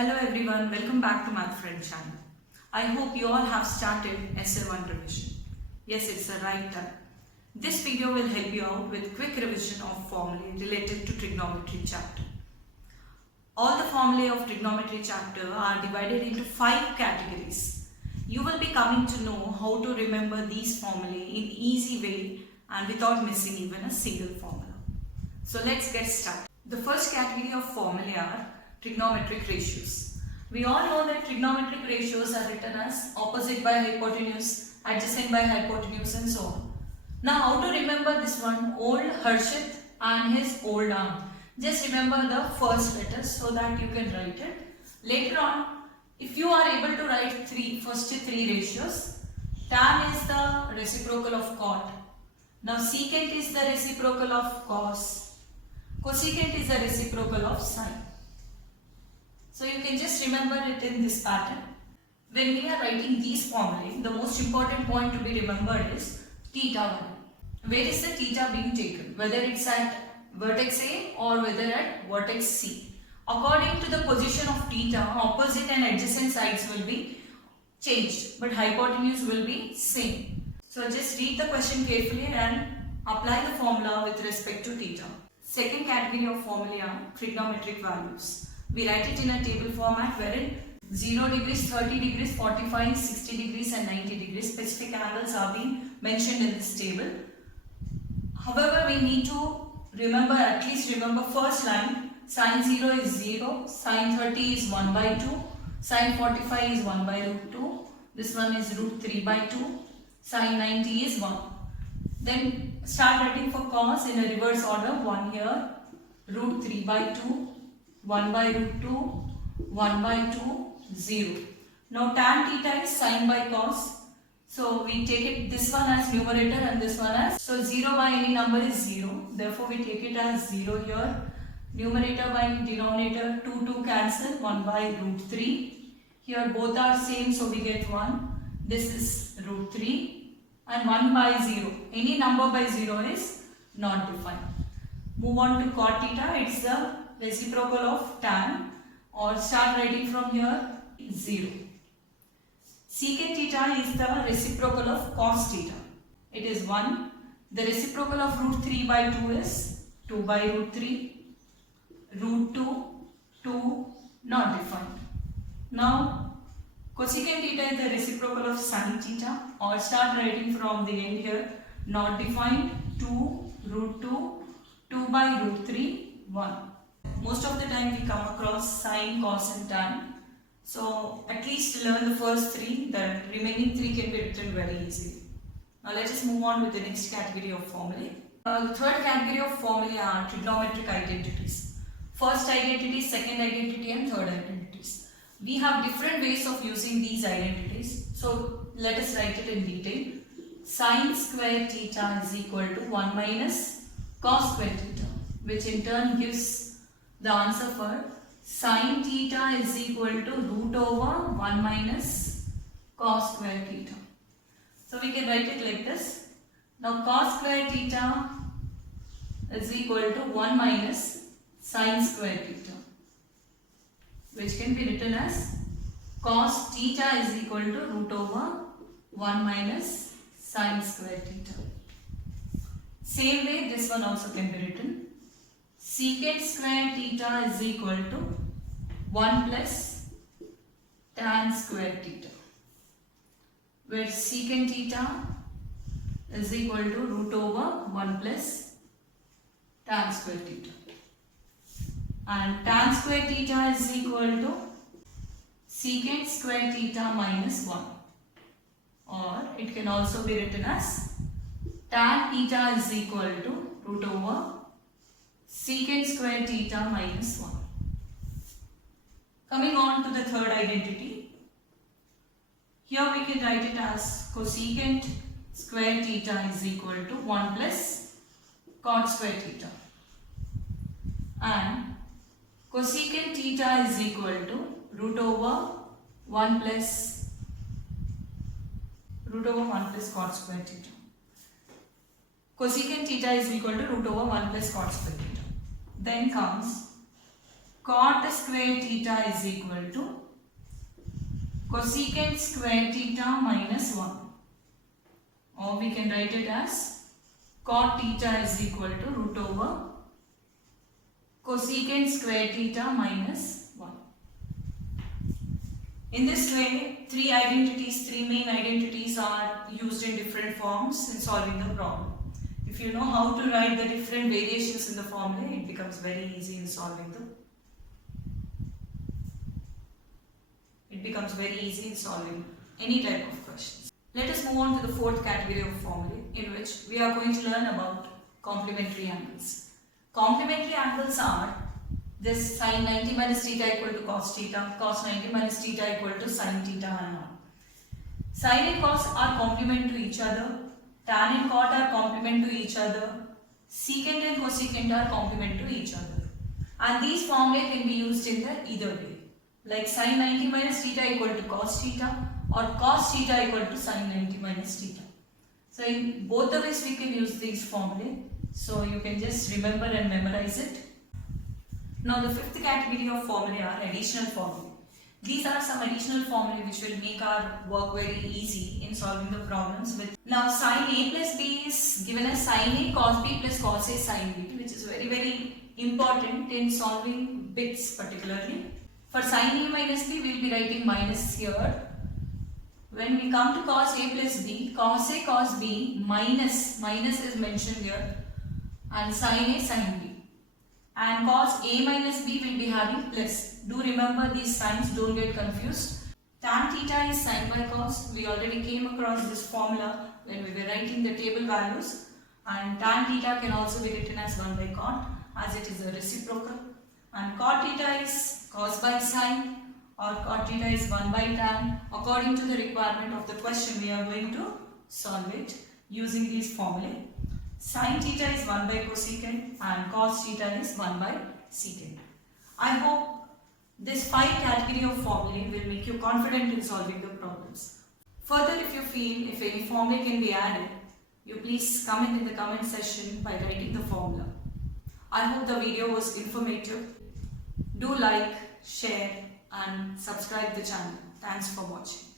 Hello everyone, welcome back to Math Friend channel. I hope you all have started SL1 revision. Yes, it's the right time. This video will help you out with quick revision of formulae related to trigonometry chapter. All the formulae of trigonometry chapter are divided into 5 categories. You will be coming to know how to remember these formulae in easy way and without missing even a single formula. So let's get started. The first category of formulae are trigonometric ratios. We all know that trigonometric ratios are written as opposite by hypotenuse, adjacent by hypotenuse and so on. Now how to remember this one? Old Harshit and his old aunt. Just remember the first letters so that you can write it. Later on, if you are able to write first three ratios, tan is the reciprocal of cot. Now secant is the reciprocal of cos. Cosecant is the reciprocal of sine. So you can just remember it in this pattern. When we are writing these formulae, the most important point to be remembered is theta value. Where is the theta being taken? Whether it's at vertex A or whether at vertex C. According to the position of theta, opposite and adjacent sides will be changed, but hypotenuse will be same. So just read the question carefully and apply the formula with respect to theta. Second category of formula are trigonometric values. We write it in a table format wherein 0 degrees, 30 degrees, 45, 60 degrees and 90 degrees specific angles are being mentioned in this table. However, we need to remember, at least remember first line, sin 0 is 0, sin 30 is 1 by 2, sin 45 is 1 by root 2, this one is root 3 by 2, sin 90 is 1. Then start writing for cos in a reverse order, 1 here, root 3 by 2, 1 by root 2, 1 by 2, 0. Now tan theta is sine by cos. So we take it this one as numerator and this one as, so 0 by any number is 0. Therefore we take it as 0 here. Numerator by denominator, 2 cancel, 1 by root 3. Here both are same, so we get 1. This is root 3 and 1 by 0. Any number by 0 is not defined. Move on to cot theta. It's the reciprocal of tan, or start writing from here 0. Secant theta is the reciprocal of cos theta. It is 1. The reciprocal of root 3 by 2 is 2 by root 3. Root 2, 2 not defined. Now cosecant theta is the reciprocal of sin theta, or start writing from the end here, not defined, 2 root 2, 2 by root 3, 1. Most of the time we come across sine, cos and tan. So at least learn the first 3, the remaining 3 can be written very easily. Now let us move on with the next category of formulae. The third category of formulae are trigonometric identities. First identity, second identity and third identities. We have different ways of using these identities. So let us write it in detail. Sin square theta is equal to 1 minus cos square theta, which in turn gives the answer for sin theta is equal to root over 1 minus cos square theta. So we can write it like this. Now cos square theta is equal to 1 minus sin square theta, which can be written as cos theta is equal to root over 1 minus sin square theta. Same way this one also can be written. Secant square theta is equal to 1 plus tan square theta, where secant theta is equal to root over 1 plus tan square theta. And tan square theta is equal to secant square theta minus 1. Or it can also be written as tan theta is equal to root over secant square theta minus 1. Coming on to the third identity. Here we can write it as cosecant square theta is equal to 1 plus cot square theta. And cosecant theta is equal to root over 1 plus cot square theta. Cosecant theta is equal to root over 1 plus cot square theta. Then comes cot square theta is equal to cosecant square theta minus 1. Or we can write it as cot theta is equal to root over cosecant square theta minus 1. In this way, three main identities are used in different forms in solving the problem. If you know how to write the different variations in the formula, it becomes very easy in solving any type of questions. Let us move on to the fourth category of formulae, in which we are going to learn about complementary angles. Complementary angles are this sin 90 minus theta equal to cos theta, cos 90 minus theta equal to sin theta and all. Sin and cos are complement to each other, tan and cot are complement to each other, secant and cosecant are complement to each other. And these formulae can be used in the either way, like sin 90 minus theta equal to cos theta or cos theta equal to sin 90 minus theta. So in both the ways we can use these formulae. So you can just remember and memorize it. Now the fifth category of formulae are additional formulae. These are some additional formulae which will make our work very easy in solving the problems with. Now sin A plus B is given as sin A cos B plus cos A sin B, which is very important in solving bits particularly. For sin A minus B we will be writing minus here. When we come to cos A plus B, cos A cos B minus is mentioned here, and sin A sin B. And cos A minus B will be having plus. Do remember these signs, don't get confused. Tan theta is sin by cos. We already came across this formula when we were writing the table values. And tan theta can also be written as 1 by cot, as it is a reciprocal. And cot theta is cos by sin, or cot theta is 1 by tan. According to the requirement of the question, we are going to solve it using these formulae. Sin theta is 1 by cosecant and cos theta is 1 by secant. I hope this 5 category of formulae will make you confident in solving the problems. Further, if you feel if any formula can be added, you please comment in the comment section by writing the formula. I hope the video was informative. Do like, share and subscribe the channel. Thanks for watching.